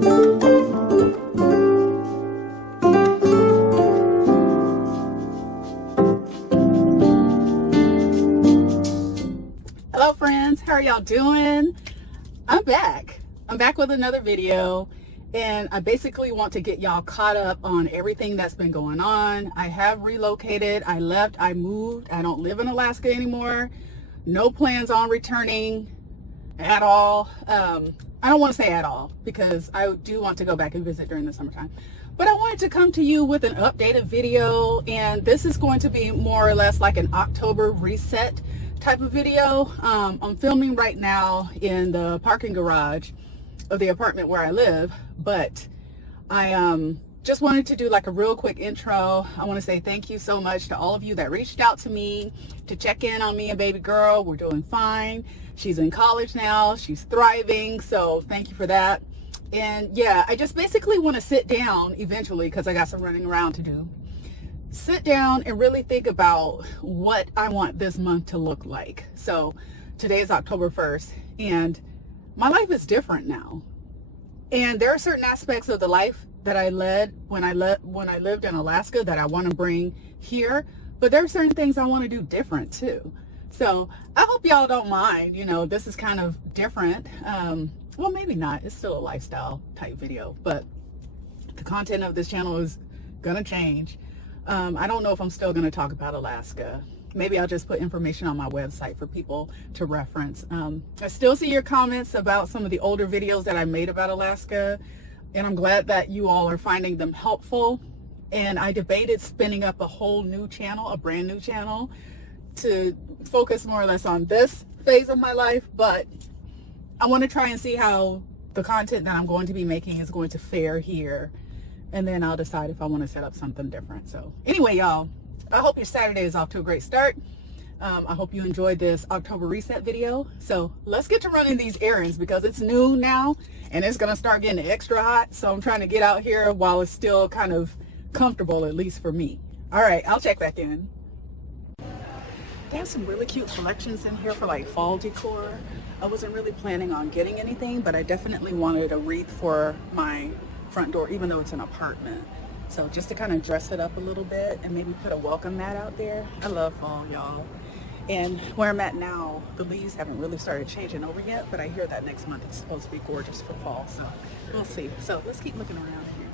Hello friends, how are y'all doing? I'm back with another video, and I basically want to get y'all caught up on everything that's been going on. I have relocated, I left, I moved. I don't live in Alaska anymore. No plans on returning at all. I don't want to say at all because I do want to go back and visit during the summertime, but I wanted to come to you with an updated video, and this is going to be more or less like an October reset type of video. I'm filming right now in the parking garage of the apartment where I live, but I just wanted to do like a real quick intro. I want to say thank you so much to all of you that reached out to me to check in on me and baby girl. We're doing fine. She's in college now. She's thriving. So thank you for that. And yeah, I just basically want to sit down eventually because I got some running around to do. Sit down and really think about what I want this month to look like. So today is October 1st and my life is different now. And there are certain aspects of the life that I led when I lived in Alaska that I want to bring here, but there are certain things I want to do different too. So I hope y'all don't mind, you know, this is kind of different. Well, maybe not. It's still a lifestyle type video, but the content of this channel is gonna change. I don't know if I'm still going to talk about Alaska. Maybe I'll just put information on my website for people to reference. I still see your comments about some of the older videos that I made about Alaska, and I'm glad that you all are finding them helpful. And I debated spinning up a whole new channel, a brand new channel, to focus more or less on this phase of my life, but I want to try and see how the content that I'm going to be making is going to fare here. And then I'll decide if I want to set up something different. So anyway, y'all, I hope your Saturday is off to a great start. I hope you enjoyed this October reset video. So let's get to running these errands because it's noon now and it's going to start getting extra hot. So I'm trying to get out here while it's still kind of comfortable, at least for me. All right, I'll check back in. They have some really cute selections in here for like fall decor. I wasn't really planning on getting anything, but I definitely wanted a wreath for my front door, even though it's an apartment. So just to kind of dress it up a little bit and maybe put a welcome mat out there. I love fall, y'all. And where I'm at now, the leaves haven't really started changing over yet, but I hear that next month it's supposed to be gorgeous for fall. So we'll see. So let's keep looking around here.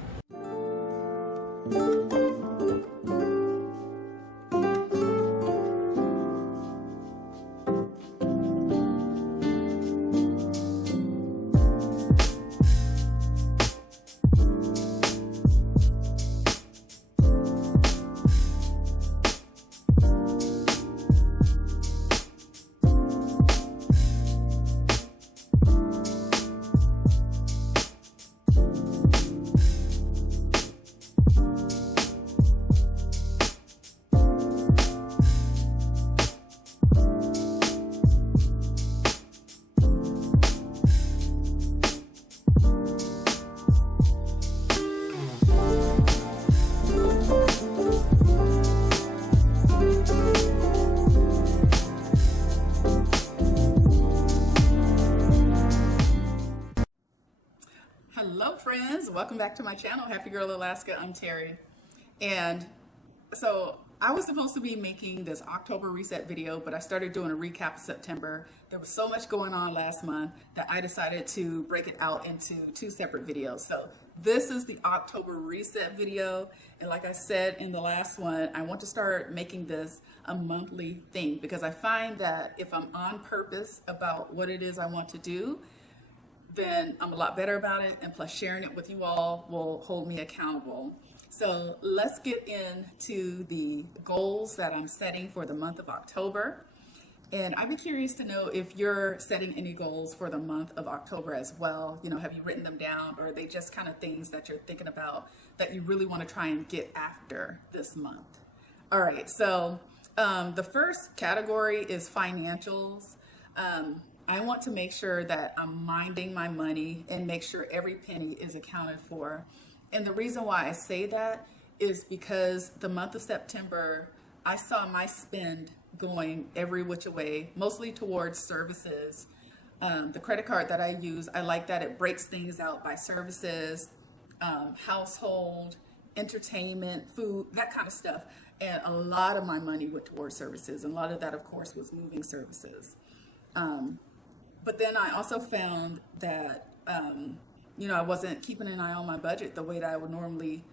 Hello friends, welcome back to my channel, Happy Girl Alaska. I'm Terry, and so I was supposed to be making this October reset video, but I started doing a recap of September. There was so much going on last month that I decided to break it out into two separate videos. So this is the October reset video, and like I said in the last one, I want to start making this a monthly thing because I find that if I'm on purpose about what it is I want to do, then I'm a lot better about it, and plus sharing it with you all will hold me accountable. So let's get into the goals that I'm setting for the month of October. And I'd be curious to know if you're setting any goals for the month of October as well. You know, have you written them down, or are they just kind of things that you're thinking about that you really want to try and get after this month? All right, so the first category is financials. I want to make sure that I'm minding my money and make sure every penny is accounted for. And the reason why I say that is because the month of September, I saw my spend going every which way, mostly towards services The credit card that I use, I like that it breaks things out by services, household, entertainment, food, that kind of stuff. And a lot of my money went towards services. And a lot of that, of course, was moving services. But then I also found that, I wasn't keeping an eye on my budget the way that I would normally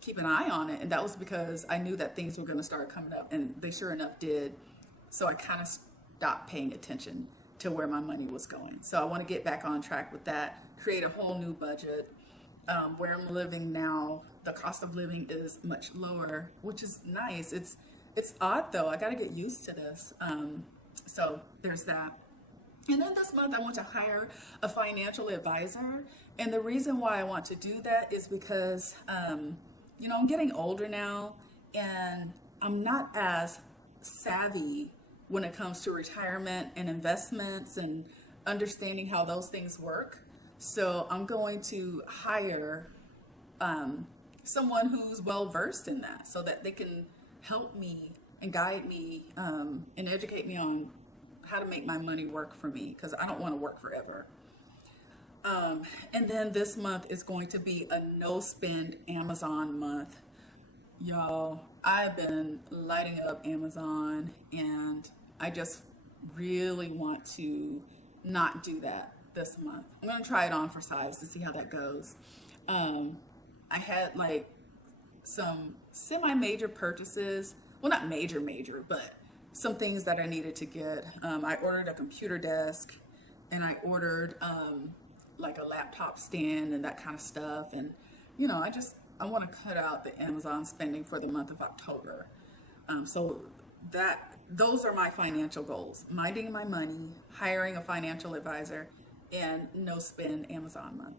keep an eye on it. And that was because I knew that things were going to start coming up, and they sure enough did. So I kind of stopped paying attention to where my money was going. So I want to get back on track with that, create a whole new budget. Where I'm living now, the cost of living is much lower, which is nice. It's odd though. I got to get used to this. So there's that. And then this month I want to hire a financial advisor. And the reason why I want to do that is because, I'm getting older now, and I'm not as savvy when it comes to retirement and investments and understanding how those things work. So I'm going to hire someone who's well versed in that, so that they can help me and guide me and educate me on how to make my money work for me, because I don't want to work forever. And then this month is going to be a no spend Amazon month. Y'all, I've been lighting up Amazon, and I just really want to not do that this month. I'm going to try it on for size to see how that goes. I had like some semi-major purchases. Well, not major, but some things that I needed to get. I ordered a computer desk, and I ordered like a laptop stand and that kind of stuff. And, I want to cut out the Amazon spending for the month of October. So those are my financial goals: minding my money, hiring a financial advisor, and no spend Amazon month.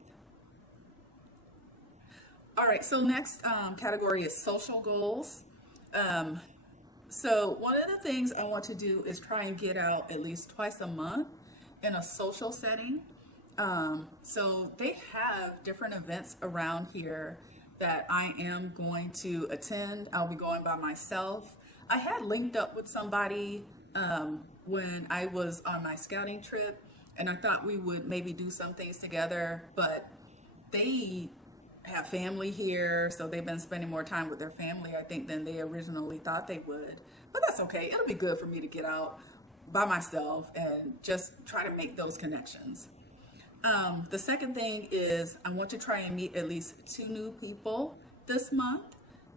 All right, so next category is social goals. So one of the things I want to do is try and get out at least twice a month in a social setting. So they have different events around here that I am going to attend. I'll be going by myself. I had linked up with somebody when I was on my scouting trip, and I thought we would maybe do some things together, but they have family here, so they've been spending more time with their family, I think, than they originally thought they would. But that's okay. It'll be good for me to get out by myself and just try to make those connections. The second thing is I want to try and meet at least 2 new people this month.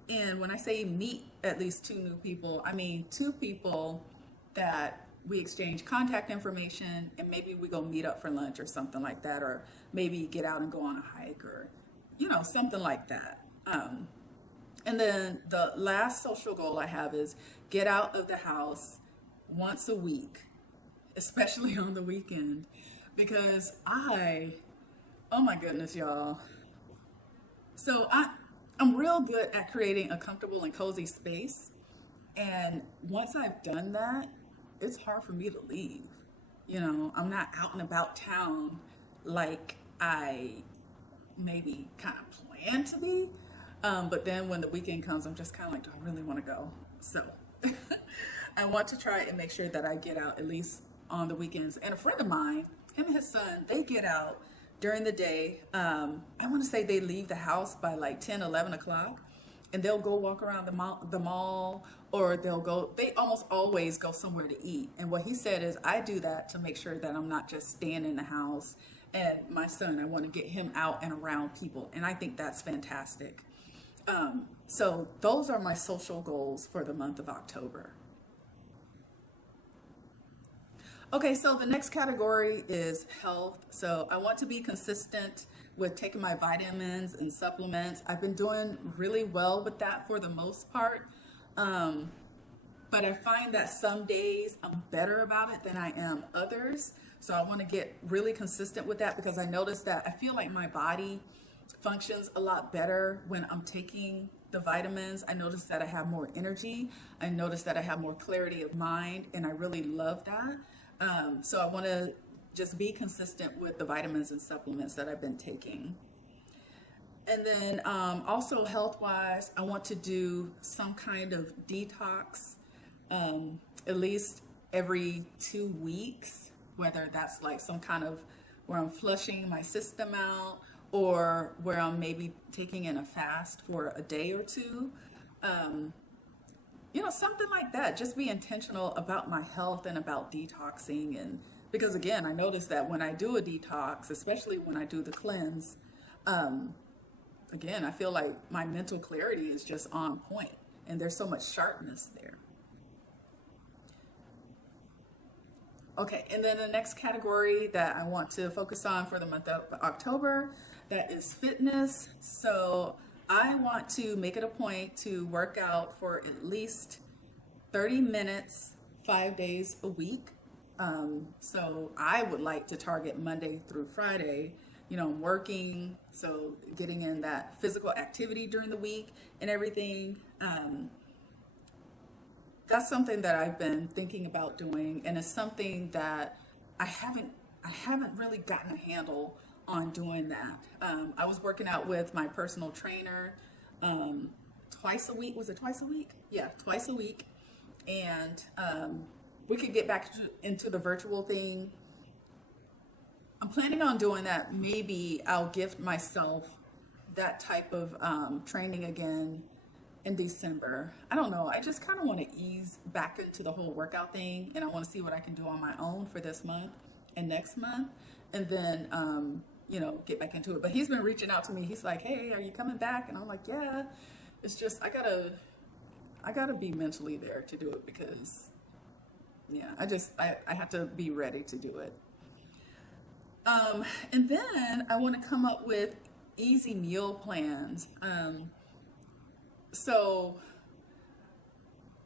And when I say meet at least 2 new people, I mean 2 people that we exchange contact information, and maybe we go meet up for lunch or something like that, or maybe get out and go on a hike, or something like that. And then the last social goal I have is get out of the house once a week, especially on the weekend, because oh my goodness, y'all. So I'm real good at creating a comfortable and cozy space. And once I've done that, it's hard for me to leave. I'm not out and about town like I maybe kind of plan to be. But then when the weekend comes, I'm just kind of like, do I really want to go? So I want to try and make sure that I get out at least on the weekends. And a friend of mine, him and his son, they get out during the day. I want to say they leave the house by like 10, 11 o'clock, and they'll go walk around the mall, or they almost always go somewhere to eat. And what he said is, I do that to make sure that I'm not just staying in the house. And my son, I want to get him out and around people. And I think that's fantastic. So those are my social goals for the month of October. Okay, so the next category is health. So I want to be consistent with taking my vitamins and supplements. I've been doing really well with that for the most part. But I find that some days I'm better about it than I am others. So I want to get really consistent with that, because I noticed that I feel like my body functions a lot better when I'm taking the vitamins. I notice that I have more energy. I notice that I have more clarity of mind, and I really love that. So I want to just be consistent with the vitamins and supplements that I've been taking. And then also health-wise, I want to do some kind of detox at least every 2 weeks whether that's like some kind of where I'm flushing my system out, or where I'm maybe taking in a fast for a day or two. Something like that. Just be intentional about my health and about detoxing. And because again, I noticed that when I do a detox, especially when I do the cleanse, again, I feel like my mental clarity is just on point and there's so much sharpness there. Okay, and then the next category that I want to focus on for the month of October, that is fitness. So I want to make it a point to work out for at least 30 minutes, 5 days a week. So I would like to target Monday through Friday. I'm working, so getting in that physical activity during the week and everything. That's something that I've been thinking about doing, and it's something that I haven't really gotten a handle on doing that. I was working out with my personal trainer twice a week. Was it twice a week? Yeah, twice a week. And we could get back into the virtual thing. I'm planning on doing that. Maybe I'll gift myself that type of training again in December. I don't know. I just kind of want to ease back into the whole workout thing, and I want to see what I can do on my own for this month and next month, and then get back into it. But he's been reaching out to me. He's like, "Hey, are you coming back?" And I'm like, "Yeah." It's just I gotta be mentally there to do it, because I have to be ready to do it. And then I want to come up with easy meal plans. So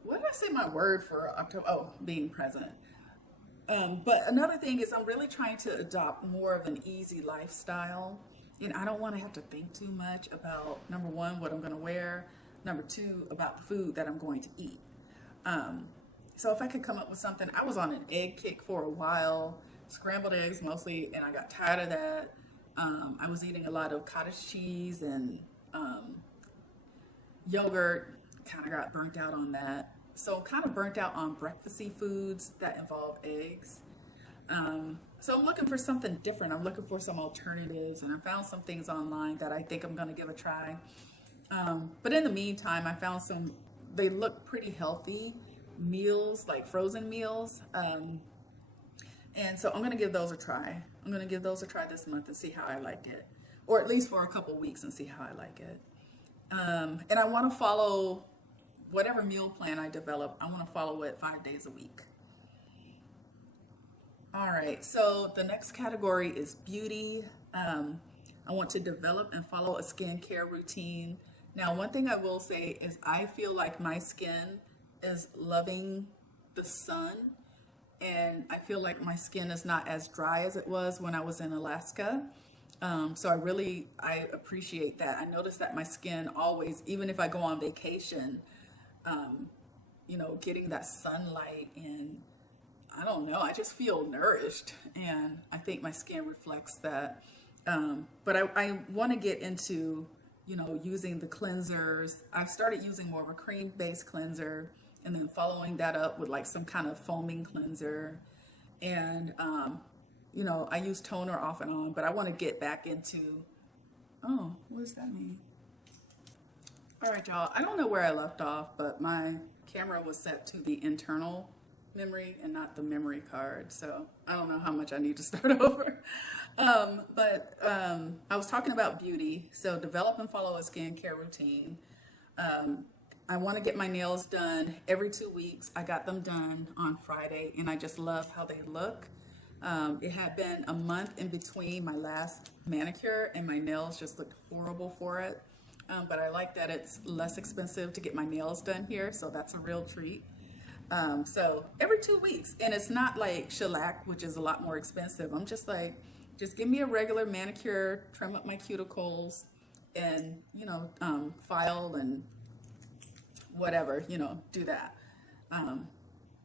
what did I say my word for October? Oh, being present. But another thing is I'm really trying to adopt more of an easy lifestyle. And I don't want to have to think too much about, number one, what I'm going to wear. Number two, about the food that I'm going to eat. So if I could come up with something, I was on an egg kick for a while, scrambled eggs mostly, and I got tired of that. I was eating a lot of cottage cheese and yogurt, kind of got burnt out on that. So kind of burnt out on breakfasty foods that involve eggs. So I'm looking for something different. I'm looking for some alternatives, and I found some things online that I think I'm going to give a try. But in the meantime, I found they look pretty healthy meals, like frozen meals. And so I'm going to give those a try. I'm going to give those a try this month and see how I like it, or at least for a couple weeks and see how I like it. And I want to follow whatever meal plan I develop. I want to follow it 5 days a week. All right, so the next category is beauty. I want to develop and follow a skincare routine. Now, one thing I will say is I feel like my skin is loving the sun, and I feel like my skin is not as dry as it was when I was in Alaska. So I appreciate that. I notice that my skin always, even if I go on vacation, getting that sunlight, and I don't know, I just feel nourished, and I think my skin reflects that. But I want to get into, using the cleansers. I've started using more of a cream-based cleanser, and then following that up with like some kind of foaming cleanser. And, I use toner off and on, but I want to get back into, oh, what does that mean? All right, y'all, I don't know where I left off, but my camera was set to the internal memory and not the memory card. So I don't know how much I need to start over. But I was talking about beauty. So develop and follow a skincare routine. I want to get my nails done every 2 weeks. I got them done on Friday, and I just love how they look. It had been a month in between my last manicure, and my nails just looked horrible for it. But I like that it's less expensive to get my nails done here, so that's a real treat. So every 2 weeks, and it's not like shellac, which is a lot more expensive. I'm just like, just give me a regular manicure, trim up my cuticles, and file and whatever, do that.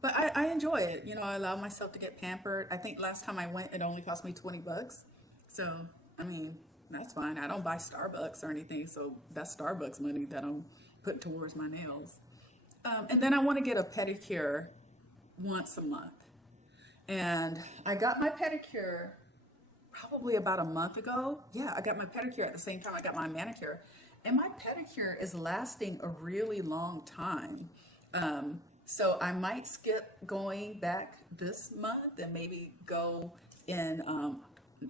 But I enjoy it. I allow myself to get pampered. I think last time I went, it only cost me $20. So, I mean, that's fine. I don't buy Starbucks or anything, so that's Starbucks money that I'm putting towards my nails. And then I want to get a pedicure once a month. And I got my pedicure probably about a month ago. Yeah, I got my pedicure at the same time I got my manicure. And my pedicure is lasting a really long time. So I might skip going back this month and maybe go in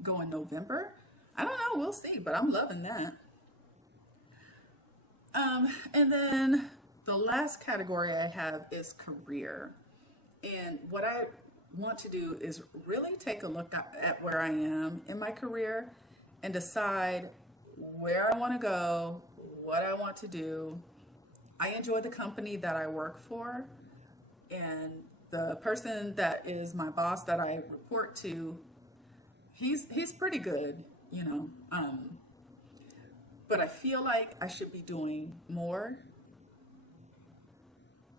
November. I don't know, we'll see, but I'm loving that. And then the last category I have is career. And what I want to do is really take a look at where I am in my career and decide where I want to go, what I want to do. I enjoy the company that I work for, and the person that is my boss that I report to, he's pretty good, you know. But I feel like I should be doing more.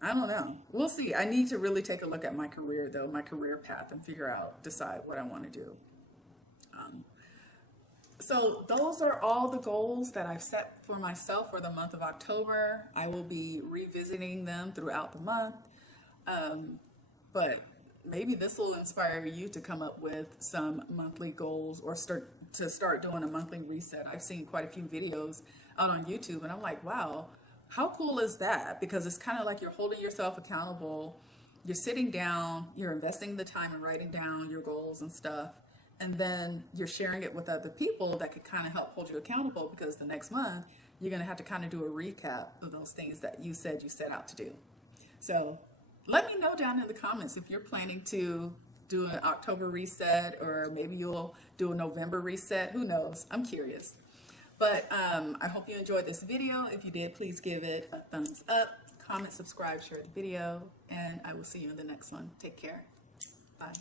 I don't know. We'll see. I need to really take a look at my career, though, my career path, and decide what I want to do. So those are all the goals that I've set for myself for the month of October. I will be revisiting them throughout the month. But maybe this will inspire you to come up with some monthly goals or start doing a monthly reset. I've seen quite a few videos out on YouTube, and I'm like, wow, how cool is that? Because it's kind of like you're holding yourself accountable. You're sitting down, you're investing the time and writing down your goals and stuff. And then you're sharing it with other people that could kind of help hold you accountable, because the next month you're going to have to kind of do a recap of those things that you said you set out to do. So let me know down in the comments if you're planning to do an October reset, or maybe you'll do a November reset. Who knows? I'm curious. But I hope you enjoyed this video. If you did, please give it a thumbs up, comment, subscribe, share the video, and I will see you in the next one. Take care. Bye.